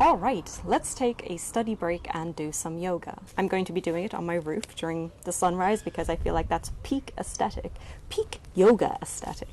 Alright, let's take a study break and do some yoga. I'm going to be doing it on my roof during the sunrise because I feel like that's peak aesthetic. Peak yoga aesthetic.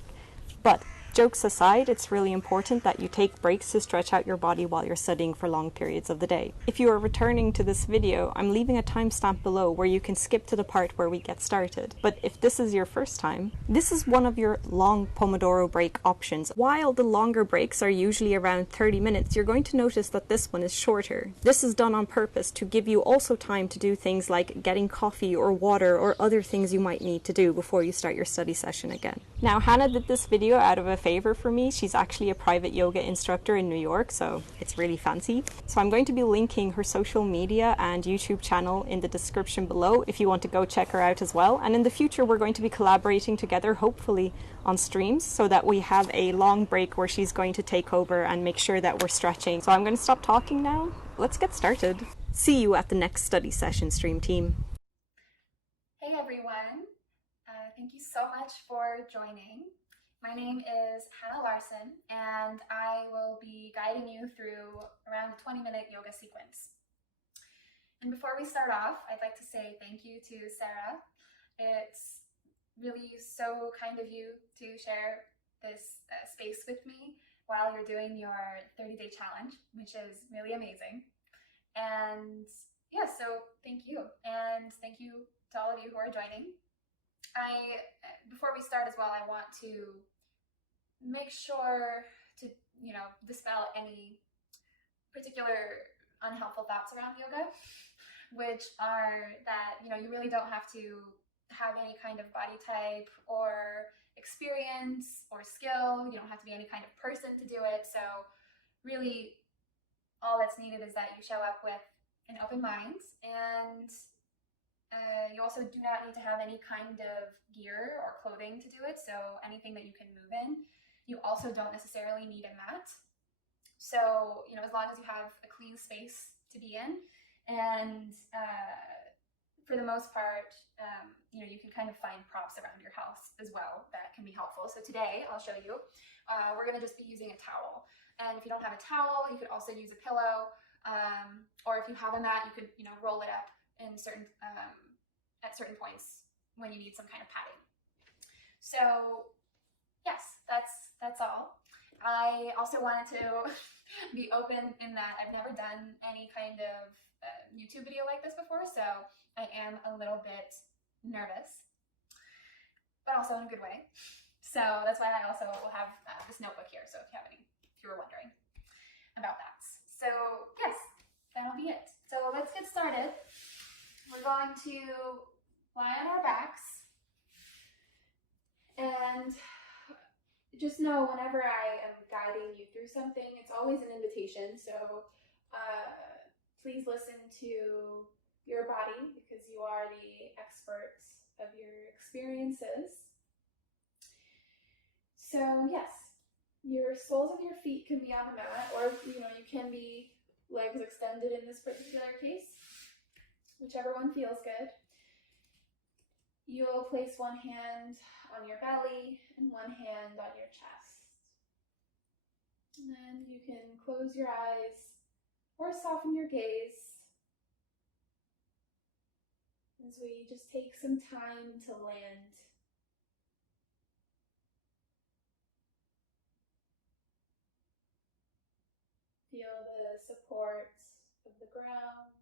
But jokes aside, it's really important that you take breaks to stretch out your body while you're studying for long periods of the day. If you are returning to this video, I'm leaving a timestamp below where you can skip to the part where we get started. But if this is your first time, this is one of your long pomodoro break options. While the longer breaks are usually around 30 minutes, you're going to notice that this one is shorter. This is done on purpose to give you also time to do things like getting coffee or water or other things you might need to do before you start your study session again. Now, Hannah did this video out of a favor for me. She's actually a private yoga instructor in New York, so it's really fancy. So I'm going to be linking her social media and YouTube channel in the description below if you want to go check her out as well. And in the future, we're going to be collaborating together, hopefully on streams, so that we have a long break where she's going to take over and make sure that we're stretching. So I'm going to stop talking now. Let's get started. See you at the next study session, stream team. Hey everyone. Thank you so much for joining. My name is Hanne and I will be guiding you through around a 20-minute yoga sequence. And before we start off, I'd like to say thank you to Sarah. It's really so kind of you to share this space with me while you're doing your 30-day challenge, which is really amazing. And yeah, so thank you. And thank you to all of you who are joining. Before we start as well, I want to make sure to, dispel any particular unhelpful thoughts around yoga, which are that, you really don't have to have any kind of body type or experience or skill. You don't have to be any kind of person to do it. So really all that's needed is that you show up with an open mind, and you also do not need to have any kind of gear or clothing to do it, so anything that you can move in. You also don't necessarily need a mat. So, as long as you have a clean space to be in, and for the most part, you can kind of find props around your house as well that can be helpful. So today, I'll show you, we're gonna just be using a towel. And if you don't have a towel, you could also use a pillow, or if you have a mat, you could, roll it up in at certain points when you need some kind of padding. So yes, that's all. I also wanted to be open in that I've never done any kind of YouTube video like this before, so I am a little bit nervous, but also in a good way. So that's why I also will have this notebook here, so if you were wondering about that. So yes, that'll be it. So let's get started. We're going to lie on our backs, and just know whenever I am guiding you through something, it's always an invitation. So please listen to your body because you are the experts of your experiences. So yes, your soles of your feet can be on the mat, or you can be legs extended in this particular case, whichever one feels good. You'll place one hand on your belly and one hand on your chest. And then you can close your eyes or soften your gaze as we just take some time to land. Feel the support of the ground.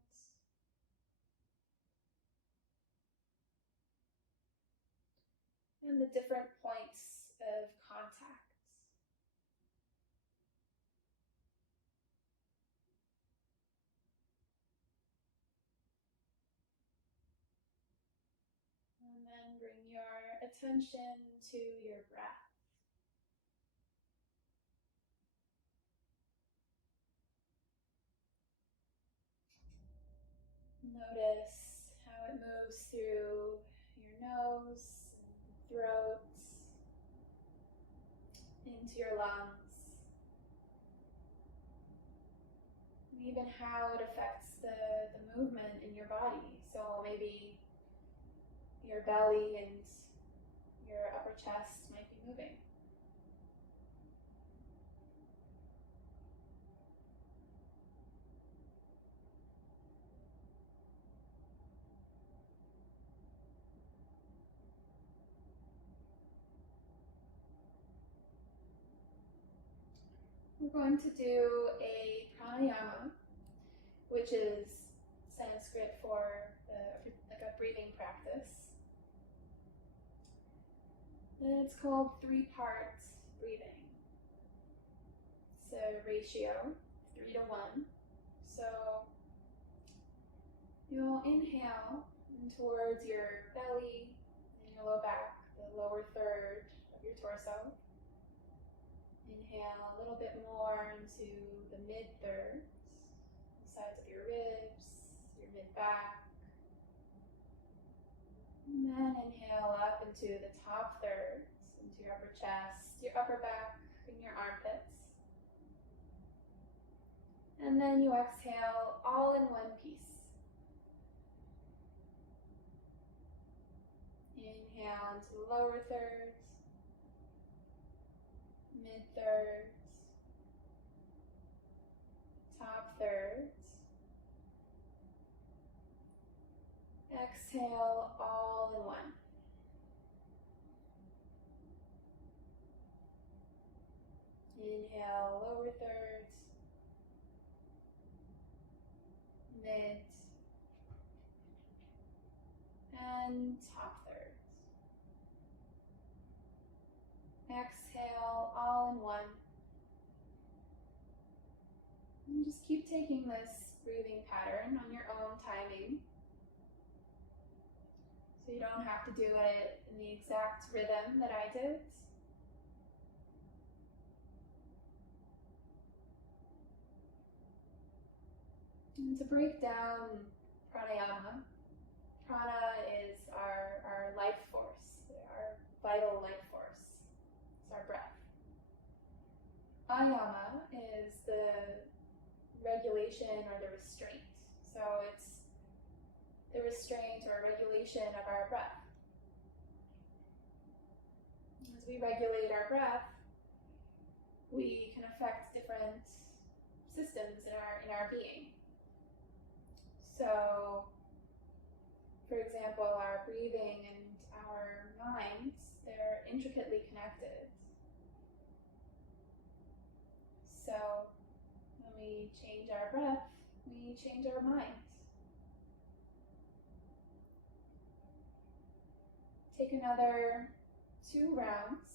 And the different points of contact. And then bring your attention to your breath. Notice how it moves through your nose, throat, into your lungs, and even how it affects the movement in your body. So maybe your belly and your upper chest might be moving. we're going to do a pranayama, which is Sanskrit for like a breathing practice. And it's called 3-part breathing. It's a ratio, 3-to-1. So you'll inhale towards your belly and your low back, the lower third of your torso. Inhale a little bit more into the mid-thirds, the sides of your ribs, your mid-back. And then inhale up into the top thirds, into your upper chest, your upper back, and your armpits. And then you exhale all in one piece. Inhale into the lower thirds, mid-thirds, top thirds. Exhale all in one. Inhale lower thirds, mid, and top thirds. Exhale all in one. And just keep taking this breathing pattern on your own timing. So you don't have to do it in the exact rhythm that I did. And to break down pranayama, prana is our life force, our vital life force. It's our breath. Ayama is the regulation or the restraint. So it's the restraint or regulation of our breath. As we regulate our breath, we can affect different systems in our being. So, for example, our breathing and our minds, they're intricately connected. So, when we change our breath, we change our mind. Take another 2 rounds.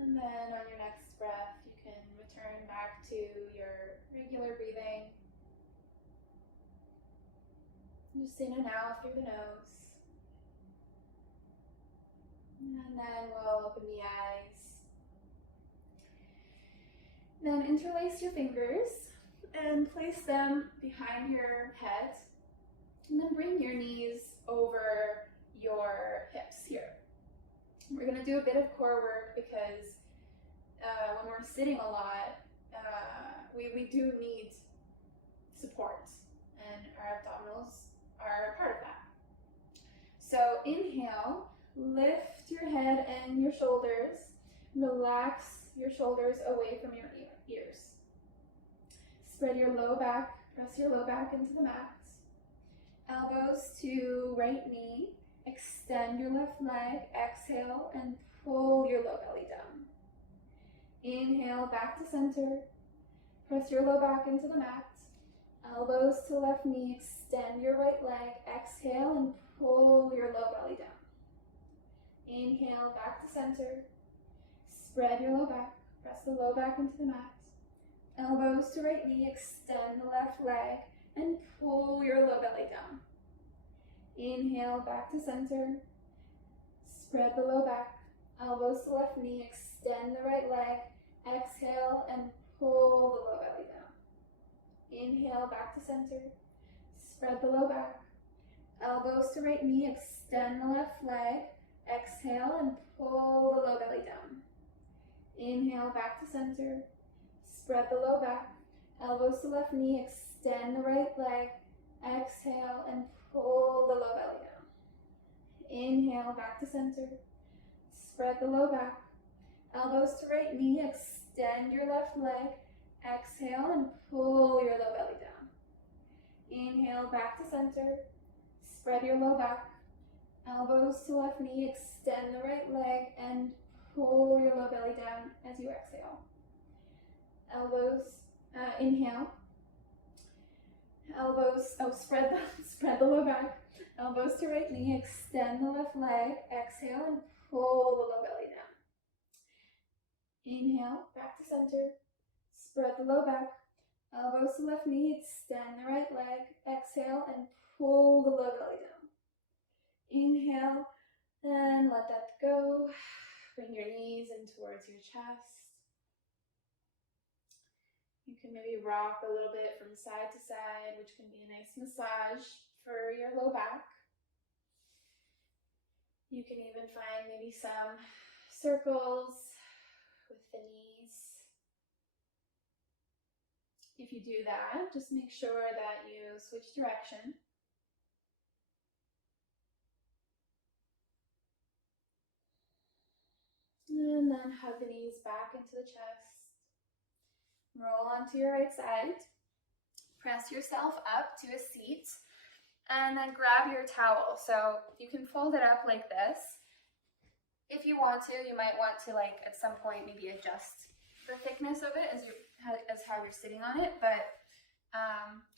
And then on your next breath, you can return back to your regular breathing. Just in and out through the nose. And then we'll open the eyes. Then interlace your fingers and place them behind your head. And then bring your knees over your hips here. We're going to do a bit of core work because when we're sitting a lot, we do need support, and our abdominals are a part of that. So inhale, lift your head and your shoulders, relax your shoulders away from your ears. Spread your low back, press your low back into the mat. Elbows to right knee, extend your left leg, exhale, and pull your low belly down. Inhale, back to center. Press your low back into the mat. Elbows to left knee, extend your right leg, exhale, and pull your low belly down. Inhale, back to center. Spread your low back. Press the low back into the mat. Elbows to right knee, extend the left leg, and pull your low belly down. Inhale, back to center. Spread the low back. Elbows to left knee, extend the right leg. Exhale and pull the low belly down. Inhale, back to center. Spread the low back. Elbows to right knee, extend the left leg. Exhale and pull the low belly down. Inhale, back to center. Spread the low back. Elbows to left knee, extend the right leg. Exhale and pull the low belly down. Inhale, back to center. Spread the low back. Elbows to right knee, extend your left leg. Exhale and pull your low belly down. Inhale, back to center. Spread your low back. Elbows to left knee, extend the right leg and pull your low belly down as you exhale. Elbows, inhale. Elbows, spread the low back. Elbows to right knee, extend the left leg. Exhale and pull the low belly down. Inhale, back to center. Spread the low back. Elbows to left knee, extend the right leg. Exhale and pull the low belly down. Inhale and let that go. Bring your knees in towards your chest. You can maybe rock a little bit from side to side, which can be a nice massage for your low back. You can even find maybe some circles with the knees. If you do that, just make sure that you switch direction. And then hug the knees back into the chest. Roll onto your right side. Press yourself up to a seat. And then grab your towel. So you can fold it up like this. If you want to, you might want to at some point maybe adjust the thickness of it as how you're sitting on it. But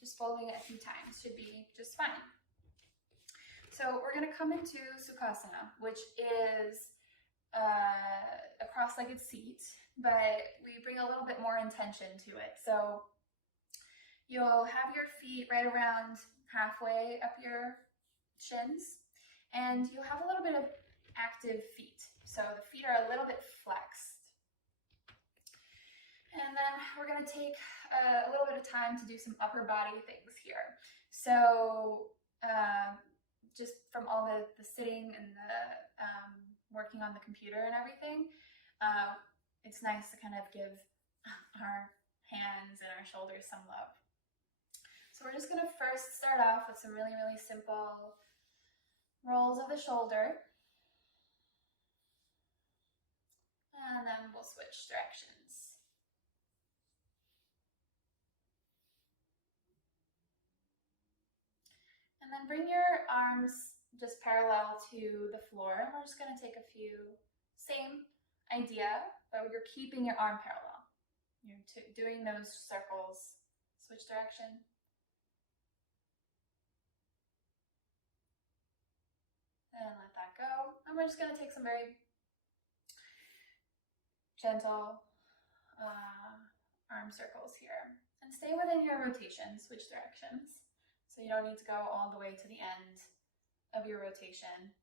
just folding it a few times should be just fine. So we're going to come into Sukhasana, which is a cross-legged seat, but we bring a little bit more intention to it. So you'll have your feet right around halfway up your shins, and you'll have a little bit of active feet. So the feet are a little bit flexed. And then we're going to take a little bit of time to do some upper body things here. So just from all the sitting and the working on the computer and everything, it's nice to kind of give our hands and our shoulders some love. So we're just going to first start off with some really, really simple rolls of the shoulder. And then we'll switch directions. And then bring your arms just parallel to the floor. And we're just going to take a few, same idea, but you're keeping your arm parallel. You're doing those circles. Switch direction. And let that go. And we're just going to take some very gentle arm circles here. And stay within your rotation. Switch directions. So you don't need to go all the way to the end of your rotation.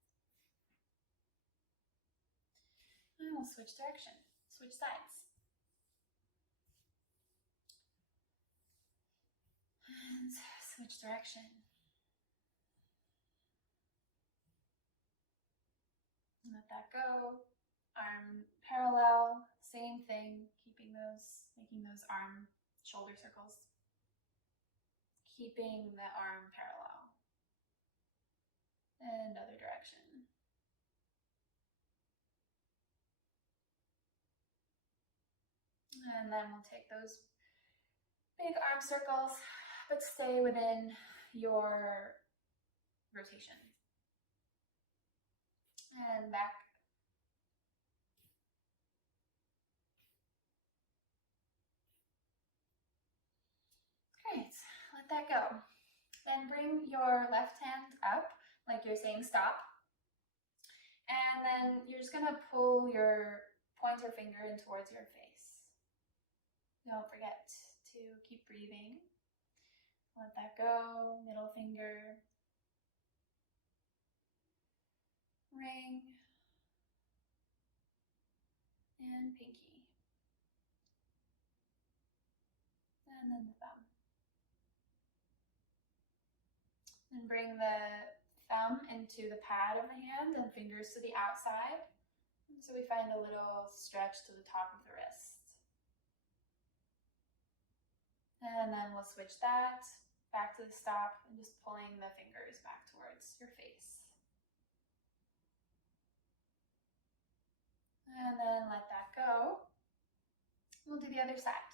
And we'll switch direction. Switch sides. And switch direction. Let that go. Arm parallel, same thing, making those arm shoulder circles. Keeping the arm parallel. And other direction. And then we'll take those big arm circles, but stay within your rotation. And back. Great, let that go. Then bring your left hand up, like you're saying stop. And then you're just gonna pull your pointer finger in towards your face. Don't forget to keep breathing. Let that go, middle finger. Ring. And pinky. And then the thumb. And bring the thumb into the pad of the hand and fingers to the outside. So we find a little stretch to the top of the wrist. And then we'll switch that back to the stop and just pulling the fingers back towards your face. And then let that go. We'll do the other side.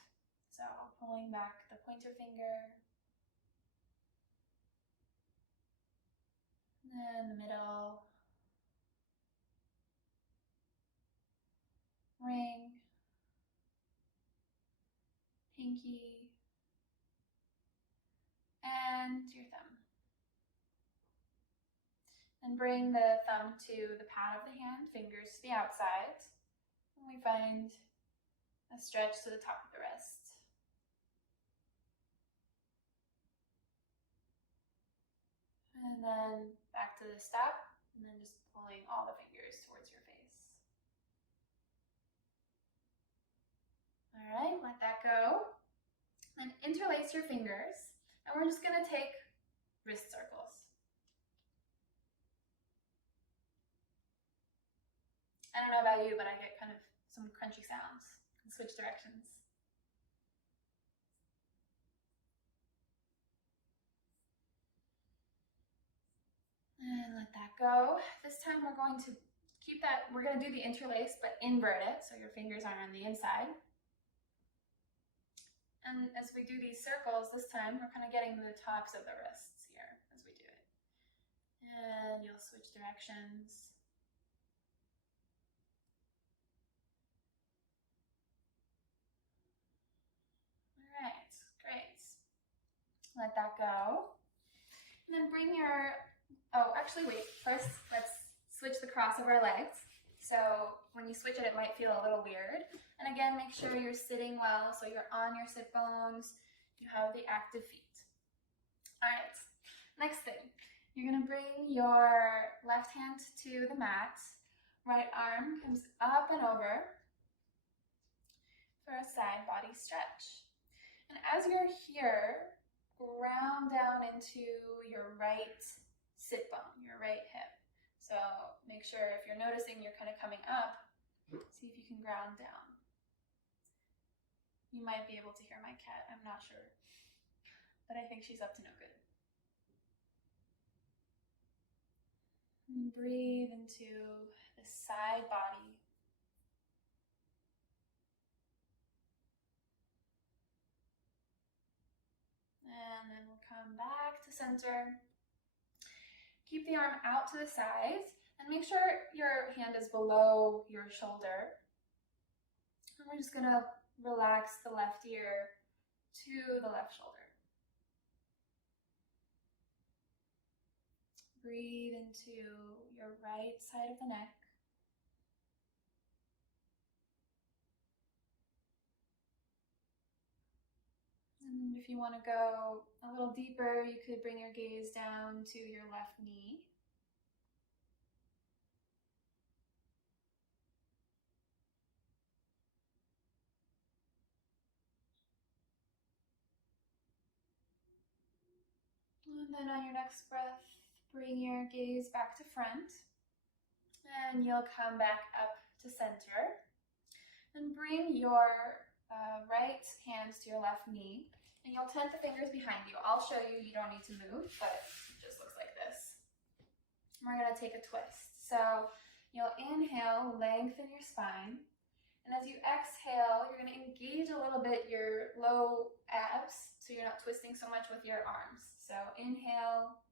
So pulling back the pointer finger, and then the middle, ring, pinky, and your thumb. And bring the thumb to the pad of the hand, fingers to the outside. And we find a stretch to the top of the wrist. And then back to the step, and then just pulling all the fingers towards your face. All right, let that go. Then interlace your fingers, and we're just gonna take wrist circles. I don't know about you, but I get kind of some crunchy sounds. Switch directions. And let that go. This time we're going to keep that, we're going to do the interlace, but invert it, so your fingers are on the inside. And as we do these circles, this time we're kind of getting the tops of the wrists here as we do it. And you'll switch directions. All right, great. Let that go. And then bring your, oh, actually wait, first let's switch the cross of our legs. So when you switch it, it might feel a little weird. And again, make sure you're sitting well, so you're on your sit bones, you have the active feet. All right, next thing, you're gonna bring your left hand to the mat, right arm comes up and over for a side body stretch. And as you're here, ground down into your right sit bone, your right hip. So make sure if you're noticing you're kind of coming up, see if you can ground down. You might be able to hear my cat, I'm not sure, but I think she's up to no good. And breathe into the side body. And then we'll come back to center. Keep the arm out to the sides and make sure your hand is below your shoulder. And we're just gonna relax the left ear to the left shoulder. Breathe into your right side of the neck. And if you want to go a little deeper, you could bring your gaze down to your left knee. And then on your next breath, bring your gaze back to front. And you'll come back up to center. And bring your right hand to your left knee. And you'll tent the fingers behind you. I'll show you, you don't need to move, but it just looks like this. And we're gonna take a twist. So you'll inhale, lengthen your spine. And as you exhale, you're gonna engage a little bit your low abs, so you're not twisting so much with your arms. So inhale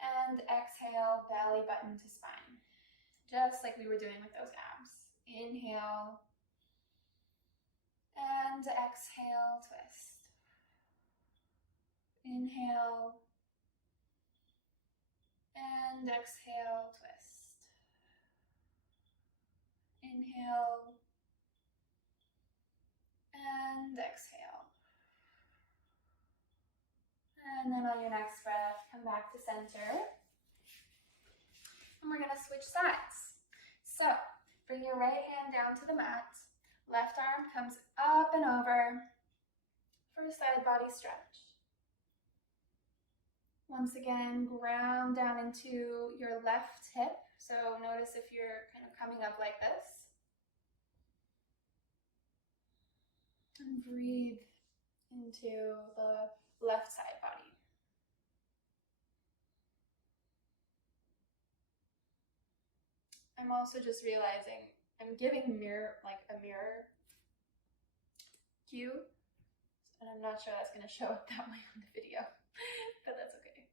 and exhale, belly button to spine. Just like we were doing with those abs. Inhale and exhale, twist. Inhale and exhale, twist. Inhale and exhale. And then on your next breath, come back to center. And we're gonna switch sides. So bring your right hand down to the mat. Left arm comes up and over for a side body stretch. Once again, ground down into your left hip. So notice if you're kind of coming up like this. And breathe into the left side body. I'm also just realizing I'm giving a mirror cue And I'm not sure that's going to show up that way on the video, but that's okay.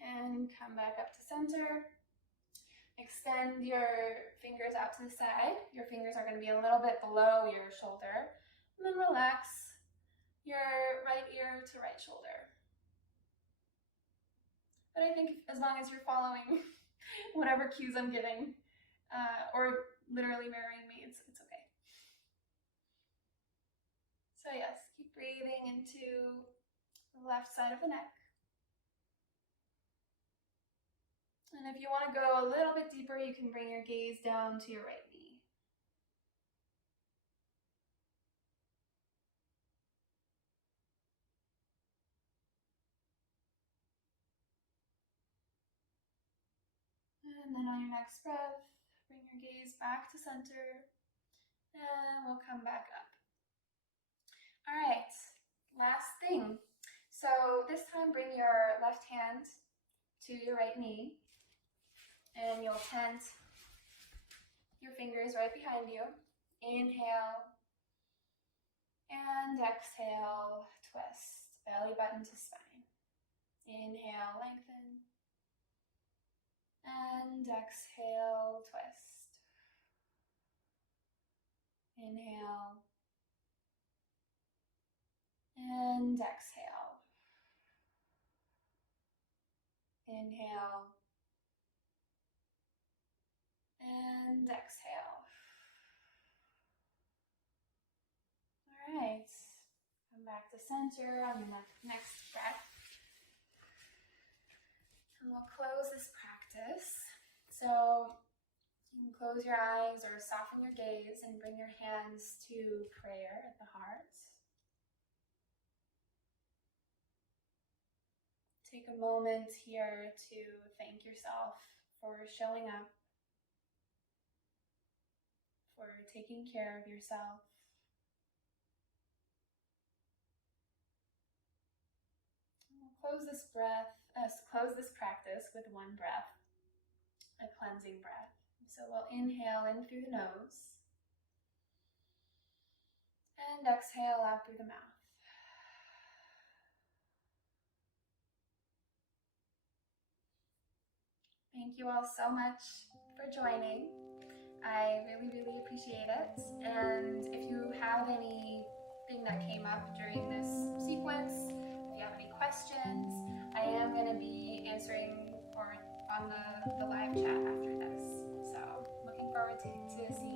And come back up to center. Extend your fingers out to the side. Your fingers are going to be a little bit below your shoulder. And then relax your right ear to right shoulder. But I think as long as you're following whatever cues I'm giving, or literally mirroring me, it's okay. So yes, keep breathing into the left side of the neck. And if you want to go a little bit deeper, you can bring your gaze down to your right knee. And then on your next breath, bring your gaze back to center, and we'll come back up. All right, last thing. So this time bring your left hand to your right knee, and you'll plant your fingers right behind you. Inhale, and exhale, twist, belly button to spine. Inhale, lengthen, and exhale, twist. Inhale, and exhale. Inhale, and exhale. All right, come back to center on your next breath. And we'll close this practice. So you can close your eyes or soften your gaze and bring your hands to prayer at the heart. Take a moment here to thank yourself for showing up, for taking care of yourself. We'll close this practice with one breath, a cleansing breath. So we'll inhale in through the nose and exhale out through the mouth. Thank you all so much for joining. I really, really appreciate it. And if you have anything that came up during this sequence, if you have any questions, I am going to be answering on the live chat after this. So looking forward to seeing